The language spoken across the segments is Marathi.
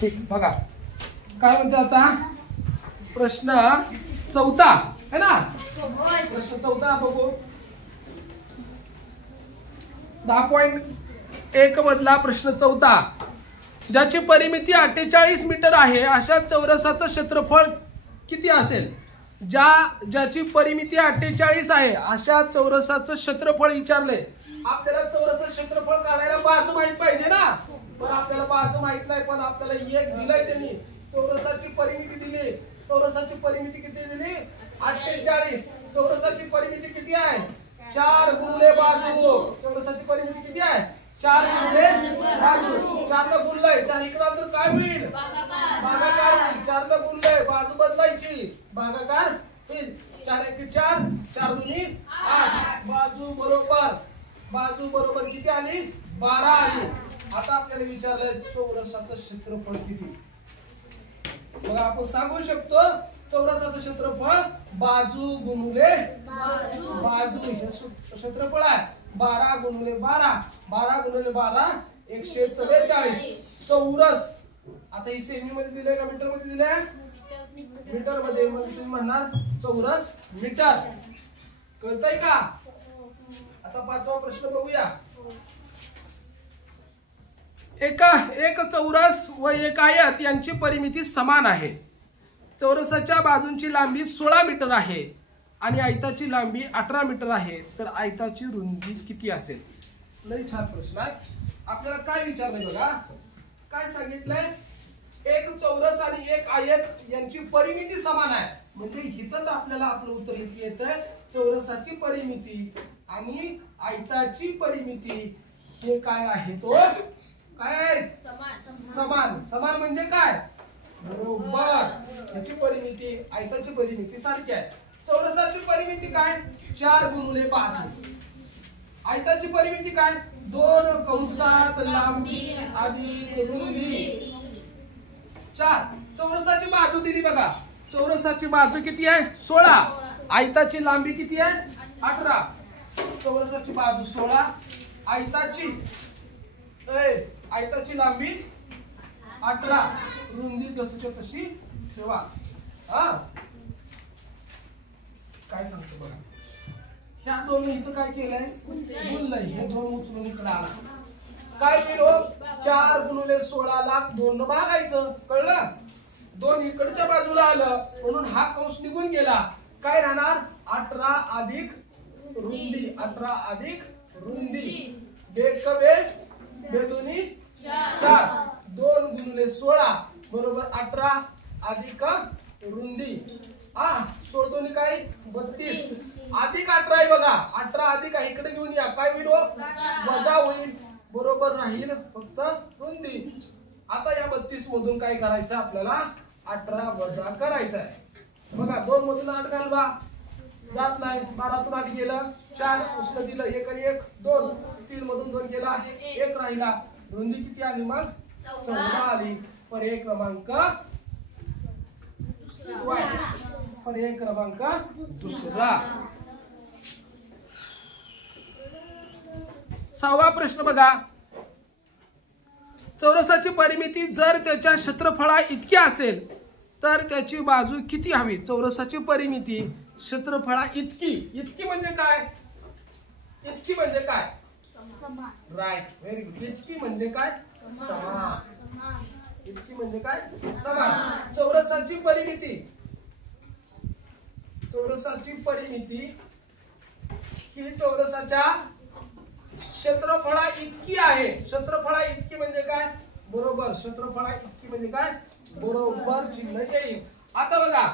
ठीक, बघा काय म्हणते आता प्रश्न चौथा है ना। प्रश्न चौथा बघू 10.1 मधला प्रश्न चौथा। ज्याची परिमिती 48 मीटर आहे अशा चौरसाचं क्षेत्रफळ किती असेल? ज्याची परिमिती 48 आहे अशा चौरसाचं क्षेत्रफळ विचारले। आपल्याला चौरसाचं क्षेत्रफळ काढायला बाजू माहित पाहिजे ना, पण आपल्याला बाजू माहित नाही, पण आपल्याला एक दिलंय त्यांनी, चौरसाची परिमिती दिली। चौरसाची परिमिती किती दिली? 48। चौरसाची परिमिती किती आहे? 4 गुणिले बाजू। चौरसाची परिमिती किती आहे? 4 गुणिले बाजू। 4 ला गुणलंय, 4 इकडे तर काय होईल? भागाकार होईल। 4 ला गुणलंय, बाजू बदलायची, भागाकार होईल। 4 1 4, 4 2 8। बाजू बरोबर किती आली? 12 आली। आता आपल्याला विचारलंय चौरसाचं क्षेत्रफळ किती? मग आपण सांगू शकतो चौरसाचं क्षेत्रफळ बाजू गुणिले बाजू हे क्षेत्रफळ आहे। 12 गुणिले 12, 12 गुणिले 12 144 चौरस। आता ही सेमी मध्ये दिलंय का मीटर मध्ये दिलंय? मीटर मध्ये, मग तुम्ही म्हणणार चौरस मीटर। कळतंय का? आता पाचवा प्रश्न बघूया। एक चौरस व एक आयत यांची परिमिती समान आहे। चौरसाच्या बाजूंची लांबी 16 मीटर आहे आणि आयताची लांबी 18 मीटर आहे, तर आयताची रुंदी किती असेल? लय छान प्रश्न आहे। आपल्याला काय विचारलंय बघा, काय सांगितलंय? एक चौरस आणि एक आयत यांची परिमिती समान आहे, म्हणजे हितच आपल्याला आपलं उत्तर येतंय चौरसाची परिमिती आणि आयताची परिमिती हे काय आहे? तो काय आहे? समान। समान म्हणजे काय? बरोबर। याची परिमिती आयताची परिमिती सारखी आहे। चौरसाची परिमिती काय? 4 गुणिले बाजू। आयताची परिमिती काय? 2 कंसात लांबी अधिक रुंदी 4। चौरसाची बाजू दिली बघा, चौरसाची बाजू किती आहे? 16। आयताची लांबी किती आहे? 18। चौरसाची बाजू 16, आयताची लांबी 18, रुंदी जशीच्या तशी ठेवा। हा काय सांगतो बघा, ह्या दोन इथं काय केलंय? गुणलंय। हे दोन उचलून इकडे आला, काय केलं? 4 गुणिले 16 ला 2 न भागायचं, कळलं? 2 इकडच्या बाजूला आलं म्हणून हा कंस निघून गेला। काय राहणार? 18 अधिक रुंदी। 18 अधिक रुंदी बेदोनी 4। 2 गुणिले 16 बरोबर 18 अधिक रुंदी। 16 दोन्ही काय? 32 अधिक 18 आहे बघा, 18 अधिक आहे, इकडे घेऊन या, काय होईल? वजा होईल, बरोबर राहील फक्त रुंदी। आता या 32 मधून काय करायचं आपल्याला? 18 वजा करायचा आहे बघा। 2 मधून 8 घालवा, जात नाही। 12 तून 8 गेलं, 4 उसलं दिलं, 1 आणि 1 2, 3 मधून 2 गेला, 1 राहिला। रुंदी किती आली मग? 14 आली। पर्याय क्रमांक दुसरा। 6वा प्रश्न बघा। चौरसाची परिमिती जर त्याच्या क्षेत्रफळा इतकी असेल तर त्याची बाजू किती हवी? चौरसाची परिमिती क्षेत्रफळा इतकी। इतकी म्हणजे काय? इतकी म्हणजे काय? Right, very good. इतकी म्हणजे काय? समान। इतकी म्हणजे काय? समान। चौरसाची परिमिती ही चौरसाच्या क्षेत्रफळा इतकी आहे। क्षेत्रफळा इतकी म्हणजे काय? बरोबर, क्षेत्रफळा इतकी म्हणजे काय? बरोबर चिन्ह येईल। आता बघा,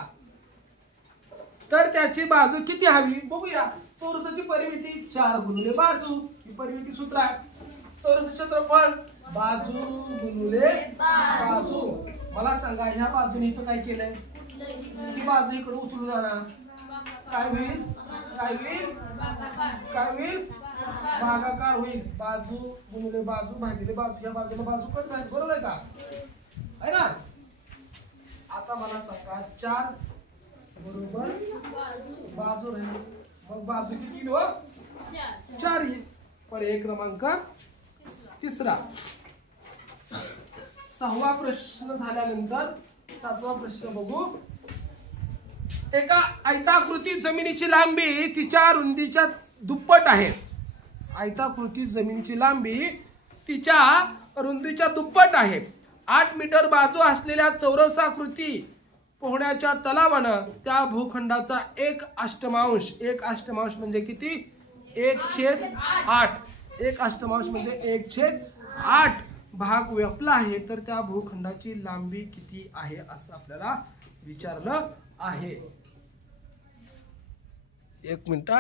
तर त्याची बाजू किती हवी बघूया। चौरसाची परिमिती 4 गुणिले बाजू, ही परिमिती सूत्र आहे। चौरसाचे क्षेत्रफळ बाजू गुणिले बाजू। मला सांगा ह्या बाजूने इथं काय केलंय? ही बाजू इकडे उचलून जाणार, काय होईल? भागाकार होईल। बाजू गुणिले बाजू भागिले बाजू, या बाजूला बाजू कट झाली, बरोबर आहे का? आहे ना? आता मला सांगा 4 बरोबर बाजू राहील, मग बाजू किती हो? 4 येईल। पर्याय क्रमांक तिसरा। 6वा प्रश्न झाल्यानंतर 7वा प्रश्न बघू। एका आयताकृती जमिनीची लांबी तिच्या रुंदीच्या दुप्पट आहे। आयताकृती जमिनीची लांबी तिच्या रुंदीच्या दुप्पट आहे। 8 मीटर बाजू असलेल्या चौरसाकृती पोहण्याच्या तलावानं त्या भूखंडाचा 1/8 1/8 म्हणजे किती 1/8 1/8 म्हणजे 1/8 भाग व्यापला आहे। तर त्या भूखंडाची लांबी किती आहे असं आपल्याला विचारलं आहे। 1 मिनिट।